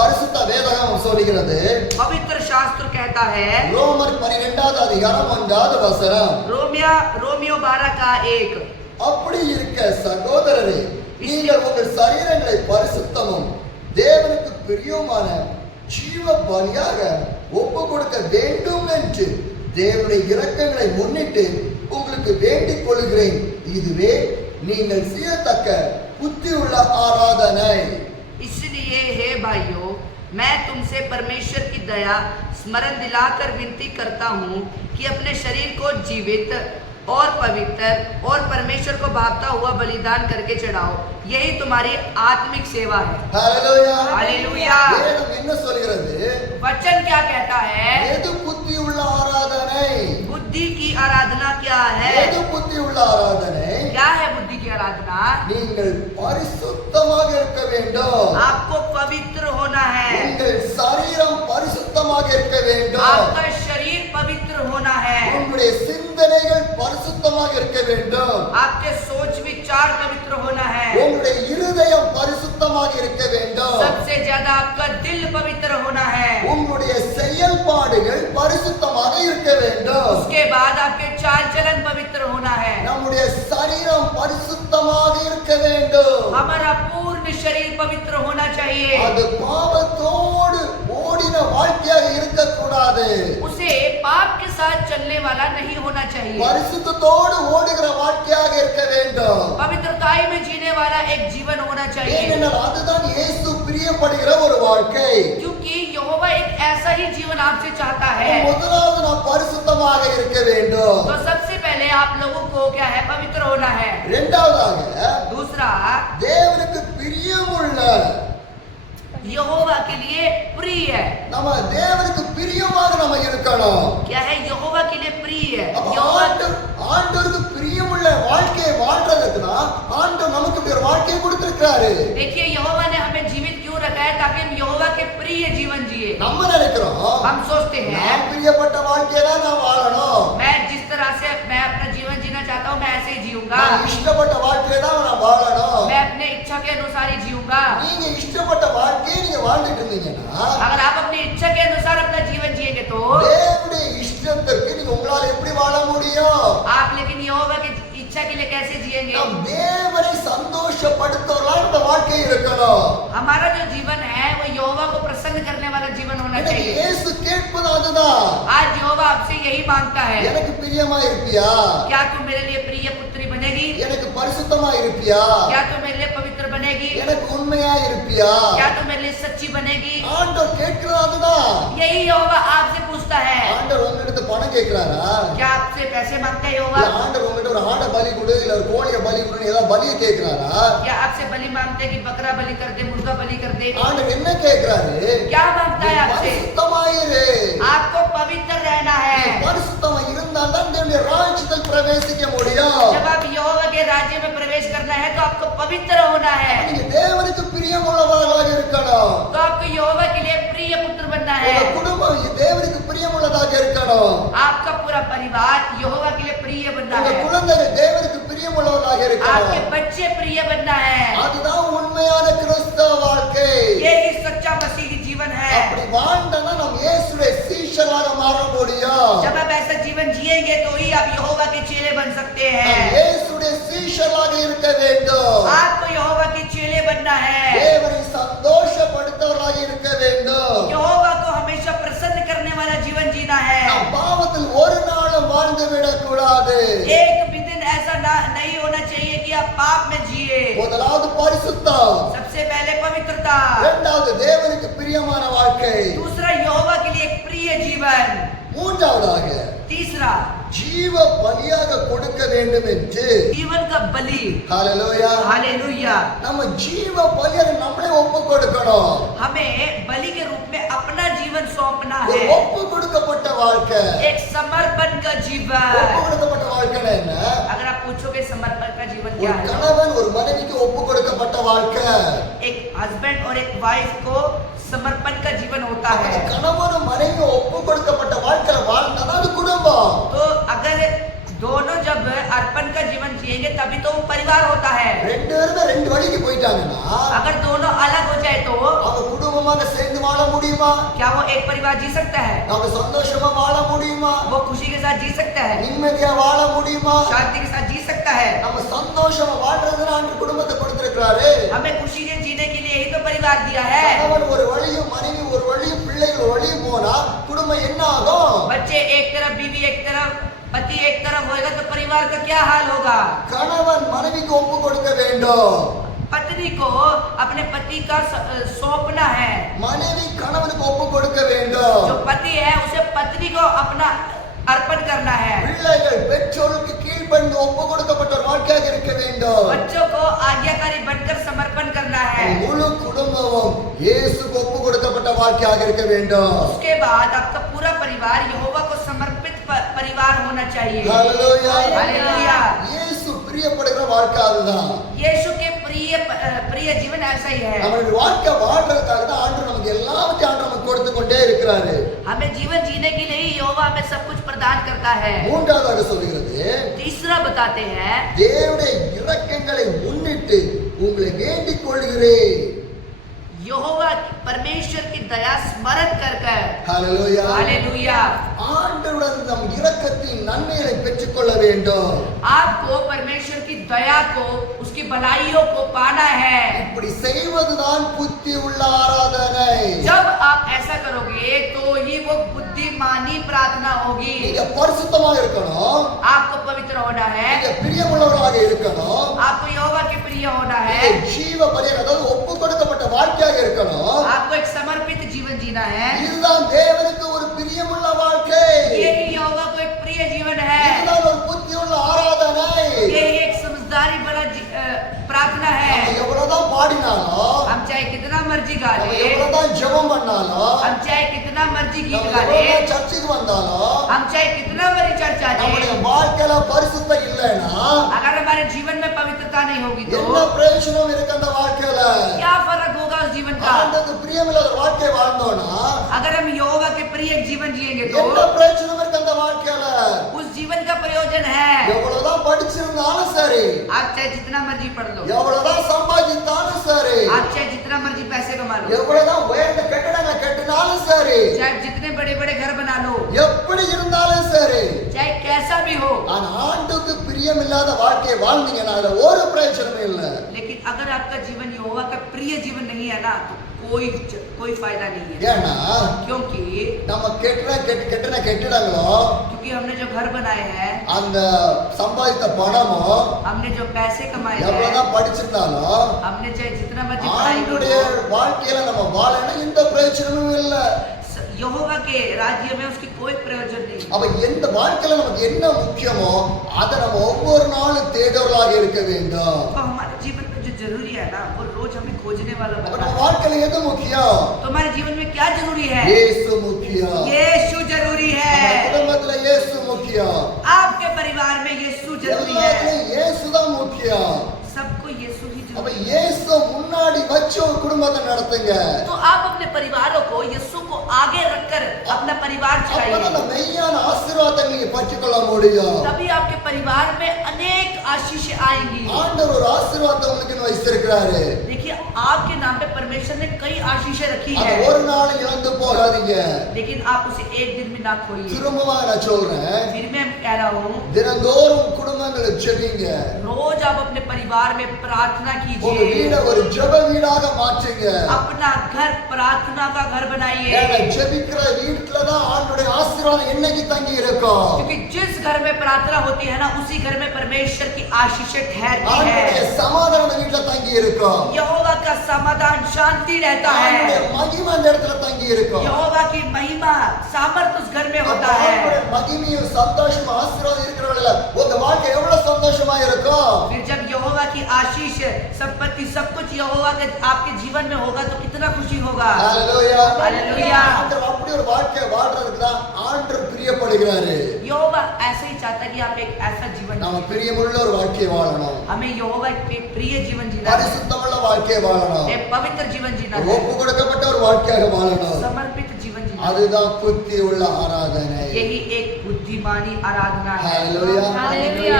பரிசுத்த வேதகம் சொல்கிறது. पवित्र शास्त्र कहता है, ரோமர் 12வது அதிகாரம் 1வது வசனம். रोमियो 12:1, அப்படி இருக்க சகோதரரே, நீங்கள் உங்கள் சரீரங்களை பரிசுத்தமும் தேவனுக்கு பிரியமான ஜீவ பலியாக ஒப்பு கொடுக்க வேண்டும் என்று தேவனுடைய இரக்கங்களை முன்னிட்டு உங்களுக்கு வேண்டிக் கொள்கிறேன். இதுவே நீங்கள் செய்யத்தக்க புத்தியுள்ள ஆராதனை. इसलिए हे भाइयों, मैं तुमसे परमेश्वर की दया स्मरण दिलाकर विनती करता हूँ कि अपने शरीर को जीवित और पवित्र और परमेश्वर को भावता हुआ बलिदान करके चढ़ाओ, यही तुम्हारी आत्मिक सेवा है. ஹalleluya. हालेलुया. வேதம் என்ன சொல்கிறது? वचन क्या कहता है? எது புத்தியுள்ள ஆராதனை? बुद्धि की आराधना क्या है? எது புத்தியுள்ள ஆராதனை? क्या है बुद्धि की आराधना? நீங்கள் பரிசுத்தமாக இருக்க வேண்டும். आपको पवित्र होना है. உங்கள் சரீரம் பரிசுத்தமாக இருக்க வேண்டும். आपका शरीर पवित्र होना है. உங்களுடைய சிந்தனைகள் பரிசுத்தமாக இருக்க வேண்டும். आपके सोच विचार पवित्र होना है. உங்களுடைய இருதயம் பரிசுத்தமாக இருக்க வேண்டும். सबसे ज्यादा आपका दिल पवित्र होना है. உங்களுடைய செயல்பாடுகள் பரிசுத்தமாக இருக்க வேண்டும். उसके बाद आपके चाल चलन पवित्र होना है. நம்முடைய சரீரம் பரிசுத்தமாக இருக்க வேண்டும். हमारा पूर्ण शरीर पवित्र होना चाहिए. அது பாவத்தோடு ஓடின வாழ்க்கையாக இருக்கக்கூடாது. उसे पाप के साथ चलने वाला नहीं होना चाहिए. பரிசுத்தத்தோடு ஓடுகிற வாழ்க்கையாக இருக்க வேண்டும். पवित्रताई में जीने वाला एक जीवन होना चाहिए. ஏனென்றால் அதுதான் இயேசு பிரியப்படுகிற ஒரு வாழ்க்கை. क्योंकि यहोवा एक ऐसा ही जीवन आपसे चाहता है. முதலாவது நாம் பரிசுத்தமாக இருக்க வேண்டும். तो सबसे पहले आप लोगों को क्या है? पवित्र होना है. இரண்டாவதாக दूसरा, தேவனுக்கு பிரியமுள்ள यहोवा के लिए प्रिय है. நம்ம தேவனுக்கு பிரியமாக நம்ம இருக்கணும். क्या है? यहोवा के लिए प्रिय है. அப்ப यहोवा ஆண்டவருக்கு பிரியமுள்ள வாழ்க்கையை வாழ்றதுக்குனா ஆண்டவர் நமக்கு இப்படி ஒரு வாழ்க்கையை கொடுத்திருக்காரு. देखिए, यहोवा ने हमें जीवित क्यों रखा है? ताकि हम यहोवा के प्रिय जीवन जिए. நம்ம நினைக்கிறோம் हम सोचते हैं நான் பிரியப்பட்ட வாழ்க்கையை தான் நான் வாழணும். मैं जिस तरह से मैं अपना जीवन जीना चाहता हूँ मैं ऐसे ही जीऊंगा. நான் இஷ்டப்பட்ட வாழ்க்கையை தான் நான் வாழணும். मैं अपने इच्छा के अनुसार ही जीऊंगा. நீங்க இஷ்டப்பட்ட வாழ்க்கையை நீங்க வாழ்ந்துட்டு இருந்தீங்கன்னா अगर आप अपनी इच्छा के अनुसार अपना जीवन जिएंगे तो தேவனுடைய இஷ்டத்திற்கு நீங்க உங்களால எப்படி வாழ முடியும்? आप लेकिन यहोवा की इच्छा के लिए कैसे जिएंगे? நாம் தேவனை சந்தோஷப்படுத்துறவர்களாக இந்த வாழ்க்கை இருக்கணும். हमारा जो जीवन है वो यहोवा को प्रसन्न करने वाला जीवन होना எனக்கு चाहिए. இயேசு கேட்பது அதுதான். आज यहोवा आपसे यही मांगता है. எனக்கு பிரியமா இருப்பியா? क्या तू मेरे लिए प्रिय पुत्री बनेगी? எனக்கு பரிசுத்தமா இருப்பியா? क्या तू मेरे लिए पवित्र बनेगी? எனக்கு उन्மையா இருப்பியா? क्या तू मेरे लिए सच्ची बनेगी? ஆண்டவர் கேட்கிறது அதுதான். यही यहोवा आपसे पूछता है. ஆண்டவர் உங்ககிட்ட பணம் கேட்கிறாரா? क्या आपसे पैसे मांगता है இல்ல यहोवा? ஆண்டவர் உங்ககிட்ட ஒரு ஆடை பலி கொடு இல்ல ஒரு கோழியை பலி கொடு ஏதாவது பலியை கேட்கிறாரா? क्या आपसे बलि मांगते हैं कि बकरा बलि कर दे, मुर्गा बलि कर दे? ஆண்டவர் என்ன கேட்கிறாரு? क्या मांगता है आपसे? பரிசுத்தமாயிரு. आपको पवित्र रहना है. பரிசுத்தமா இருந்தால் தான் தேவனுடைய ராஜ்யத்தில் பிரவேசிக்க முடியும். जब आप यहोवा के राज्य में प्रवेश करना है तो आपको पवित्र होना है. நீங்க தேவனுக்கு பிரியமுள்ளவர்களாக இருக்கணும். तो आपको यहोवा के लिए प्रिय पुत्र बनना है. உங்க குடும்பம் தேவனுக்கு பிரியமுள்ளதாக இருக்கணும். आपका पूरा परिवार यहोवा के लिए प्रिय बनना உங்க है. குழந்தைகள் தேவனுக்கு பிரியமுள்ளவர்களாக आपके இருக்கணும். बच्चे प्रिय बनना है. அதுதான் உண்மையான கிறிஸ்தவ வாழ்க்கை. ये ही सच्चा मसीही जीवन है. அப்படி வாழ்ந்தா நாம் இயேசுடைய சீஷர்களாக மாற முடியும். जब आप ऐसा जीवन जिएंगे तो ही आप यहोवा के चेले बन सकते நாம் हैं. இயேசுடைய சீஷர்களாக இருக்க வேண்டும். आपको यहोवा के चेले बनना है. தேவனை சந்தோஷப்படுத்துவர்களாக இருக்க வேண்டும். यहोवा को हमेशा प्रसन्न करने वाला जीवन जीना है. நாம் பாவத்தில் ஒரு நாளும் வாழ்ந்து விடக்கூடாது. एक भी दिन ऐसा नहीं होना चाहिए कि आप पाप में जिए. முதலாவது பரிசுத்தம், सबसे पहले पवित्रता, இரண்டாவது தேவனுக்கு பிரியமான வாழ்க்கை, दूसरा यहोवा के लिए एक प्रिय जीवन, மூன்றாவதாக तीसरा ஜீவ பலியாக கொடுக்க வேண்டும் என்று जीवन का बलि. ஹalleluya. हालेलुया. நம்ம ஜீவ பலியாக நம்மளே ஒப்பு கொடுக்கணும். हमें बलि के रूप में अपना जीवन सौंपना ஒரு है. ஒப்பு கொடுக்கப்பட்ட வாழ்க்கை. एक समर्पण का जीवन. ஒப்பு கொடுக்கப்பட்ட வாழ்க்கைனா என்ன? अगर आप पूछोगे समर्पण का जीवन ஒரு क्या है? கணவன் ஒரு மனைவிக்கு ஒப்பு கொடுக்கப்பட்ட வாழ்க்கை. एक हस्बैंड और एक वाइफ को समर्पण का जीवन होता அந்த है. கணவனும் மனைவி ஒப்பு கொடுக்கப்பட்ட வாழ்க்கையில வாழ்ந்தா அது குடும்பம். तो अगर दोनों जब अर्पण का जीवन जिएंगे तभी तो वो परिवार होता है. ரெண்டு பேருமே ரெண்டு வழிக்கு போயிட்டாங்கன்னா अगर दोनों अलग हो जाए तो அவங்க குடும்பமாக சேர்ந்து முடியுமா? क्या वो एक परिवार जी सकता है? நம்ம சந்தோஷமா வாழ முடியுமா? वो खुशी के साथ जी सकता है? நிம்மதியா வாழ முடியுமா? शांति के साथ जी सकता है? நம்ம சந்தோஷமா வாழ்றதுக்கு ஆண்டவர் குடும்பத்தை கொடுத்திருக்கிறாரு. हमें खुशी से जीने के लिए यही तो परिवार दिया है। கணவன் ஒரு வழியும் மனைவி ஒரு வழியும் பிள்ளைகள் ஒரு வழியும் போனா குடும்பம் என்ன ஆகும்? बच्चे एक तरफ, बीवी एक तरफ, पति एक तरफ होएगा तो परिवार का क्या हाल होगा? கணவன் மனைவிக்கு ஒப்பு கொடுக்க வேண்டும். पत्नी को अपने पति का सौंपना है। மனைவி கணவனுக்கு ஒப்பு கொடுக்க வேண்டும். जो पति है उसे पत्नी को अपना अर्पण करना है। பிள்ளைகள் பெற்றோருக்கு கீழ்ப்படிந்து ஒப்பு கொடுக்கப்பட்ட ஒரு வாழ்க்கையாக இருக்க வேண்டும். बच्चों को आज्ञाकारी बनकर समर्पण करना है। முழு குடும்பமும் இயேசுக்கு ஒப்பு கொடுக்கப்பட்ட வாழ்க்கையாக இருக்க வேண்டும். उसके बाद आपका पूरा परिवार यहोवा को समर्पित परिवार होना चाहिए। ஹalleluya. हालेलुया। இயேசு பிரியப்படுகிற வாழ்க்கை அதுதான். यीशु के प्रिय जीवन ऐसा ही है। நம்மளுடைய வாழ்க்கை வாழ்றதுக்காக தான் ஆண்டவர் நமக்கு எல்லாவற்றையும் ஆண்டவர் நமக்கு கொடுத்து கொண்டே இருக்கிறாரு. हमें जीवन जीने के लिए यहोवा हमें सब कुछ प्रदान करता है। மூன்றாவதாக சொல்கிறது, तीसरा बताते हैं, தேவனுடைய இரக்கங்களை முன்னிட்டு உங்களை வேண்டிக் கொள்கிறேன். यहोवा परमेश्वर की दया स्मरण कर कर। ஹalleluya. हालेलुया। ஆண்டவருடன் நம் இரக்கத்தின் நன்மைகளை பெற்றுக்கொள்ள வேண்டும். आपको परमेश्वर की दया को, उसकी भलाइयों को पाना है। இப்படி செய்வதுதான் புத்தி உள்ள ஆராதனை. जब आप ऐसा करोगे तो ही वो बुद्धिमानी प्रार्थना होगी। நீங்க பரிசுத்தமாக இருக்கணும். आपको पवित्र होना है। நீங்க பிரியமுள்ளவர்களாக இருக்கணும். आपको यहोवा के प्रिय होना है। நீங்க ஜீவ பலியாக, அதாவது ஒப்பு கொடுக்கப்பட்ட வாழ்க்கையாக இருக்கணும். आपको एक समर्पित जीवन जीना है। இதுதான் தேவனுக்கு ஒரு பிரியமுள்ள வாழ்க்கை. यही यहोवा को एक प्रिय जीवन है। இதுதான் ஒரு புத்தியுள்ள ஆராதனை. ये एक समझदारी भरा प्रार्थना है। நம்ம எவ்வளவுதான் பாடினாலும், हम चाहे कितना मर्जी गा நம்ம ले, எவ்வளவுதான் ஜெபம் பண்ணாலும், हम चाहे कितना मर्जी गीत நம்ம गा ले, எவ்வளவுதான் சர்ச்சுக்கு வந்தாலும், हम चाहे कितना बड़ी चर्चा நம்முடைய दे, வாழ்க்கையில பரிசுத்தம் இல்லைன்னா अगर हमारे जीवन में पवित्रता नहीं होगी तो என்ன பிரயோஜனம் இருக்கு அந்த வாழ்க்கையில? क्या फर्क होगा उस जीवन का? ஆண்டவருக்கு பிரியமில்லாத வாழ்க்கை வாழ்ந்தோம்னா अगर हम यहोवा के प्रिय जीवन जिएंगे என்ன तो பிரயோஜனம் இருக்கு அந்த வாழ்க்கையில? उस जीवन का प्रयोजन है। எவ்வளவுதான் படிச்சிருந்தாலும் சரி, आप चाहे जितना मर्जी पढ़ लो, எவ்வளவுதான் சம்பாதித்தாலும் சரி, आप चाहे जितना मर्जी पैसे कमा लो, எவ்வளவுதான் உயர்ந்த கட்டடங்களை கட்டினாலும் சரி, चाहे जितने बड़े बड़े घर बना लो, எப்படி இருந்தாலும் சரி, चाहे कैसा भी हो, ஆனா ஆண்டவருக்கு பிரியமில்லாத வாழ்க்கையை வாழ்ந்தீங்கன்னா அதுல ஒரு பிரயோஜனமே இல்லை. लेकिन अगर आपका जीवन यहोवा का प्रिय जीवन नहीं है ना तो कोई फायदा नहीं है। ஏன்னா क्योंकि நம்ம கெட்டின கெட்டிடங்களோ, क्योंकि हमने जो घर बनाए हैं, அந்த சம்பாதித்த பணமோ, हमने जो पैसे कमाए हैं, எவ்வளவுதான் படிச்சிருந்தாலும் हमने चाहे जितना मर्जी पढ़ाई ஆண்டவருடைய करो, வாழ்க்கையில நம்ம வாழணும் எந்த பிரயோஜனமும் இல்லை. यहोवा के राज्य में उसकी कोई प्रयोजन नहीं। அப்ப எந்த வாழ்க்கையில நமக்கு என்ன முக்கியமோ அதை நம்ம ஒவ்வொரு நாளும் தேடுறவர்களாக இருக்க வேண்டும். तो हमारे जीवन में जो जरूरी है ना वो रोज हमें खोजने वाला அப்ப बनना நம்ம है। வாழ்க்கையில எது முக்கியம்? तो हमारे जीवन में क्या जरूरी है? இயேசு முக்கியம். यीशु जरूरी நம்ம है। குடும்பத்துல இயேசு முக்கியம். आपके परिवार में यीशु जरूरी है। எல்லாத்துலயும் இயேசுதான் முக்கியம். सबको यीशु ही அப்ப जरूरी है। இயேசு முன்னாடி வச்சு ஒரு குடும்பத்தை நடத்துங்க. तो आप अपने परिवारों को यीशु को आगे रखकर अपना परिवार அப்பதான் அந்த चलाइए। மெய்யான ஆசீர்வாதத்தை நீங்க பற்றிக்கொள்ள முடியும். तभी आपके परिवार में अनेक आशीषें आएंगी। ஆண்டவர் ஒரு ஆசீர்வாதத்தை உங்களுக்கு வைத்திருக்கிறாரு. देखिए आपके नाम पे परमेश्वर ने कई आशीषें रखी அது है, ஒரு நாள் இழந்து போகாதீங்க. लेकिन आप उसे एक दिन में ना खोइए। திரும்பமா நான் சொல்றேன், फिर मैं कह रहा हूँ, தினந்தோறும் குடும்பங்களை ஜெபிங்க. रोज आप अपने परिवार में प्रार्थना உங்க कीजिए। வீட ஒரு ஜெப வீடாக மாற்றுங்க. अपना घर प्रार्थना का घर ஏன்னா बनाइए। ஜெபிக்கிற வீட்டுல தான் ஆண்டவருடைய ஆசீர்வாதம் என்னைக்கு தங்கி இருக்கும். क्योंकि जिस घर में प्रार्थना होती है ना उसी घर में परमेश्वर की आशीषें ठहरती ஆண்டவருடைய है। சமாதானம் வீட்டுல தங்கி இருக்கும். यहोवा का समाधान शांति रहता ஆண்டவருடைய है। மகிமை அந்த இடத்துல தங்கி இருக்கும். यहोवा की महिमा सामर्थ उस घर में होता ஆண்டவருடைய है। மகிமையும் சந்தோஷமும் ஆசீர்வாதம் இருக்கிறவங்கள உங்க வாழ்க்கை எவ்வளவு சந்தோஷமா இருக்கும். फिर जब यहोवा की आशीष संपत्ति सब कुछ यहोवा के आपके जीवन में होगा तो कितना खुशी होगा। ஹalleluya. हालेलुया। ஆண்டவர் அப்படி ஒரு வாழ்க்கை வாழ்றதுக்கு தான் ஆண்டவர் பிரியப்படுகிறாரு. यहोवा ऐसे ही चाहता है कि आप एक ऐसा जीवन நாம जिए। பிரியமுள்ள ஒரு வாழ்க்கையை வாழணும். हमें यहोवा के प्रिय जीवन जीना है, பரிசுத்தமுள்ள வாழ்க்கையை வாழணும். एक पवित्र जीवन जीना है, ஒப்பு கொடுக்கப்பட்ட ஒரு வாழ்க்கையாக வாழணும். समर्पित जीवन जीना है। அதுதான் புத்தி உள்ள ஆராதனை. यही एक बुद्धिमानी आराधना है। हालेलुया। हालेलुया।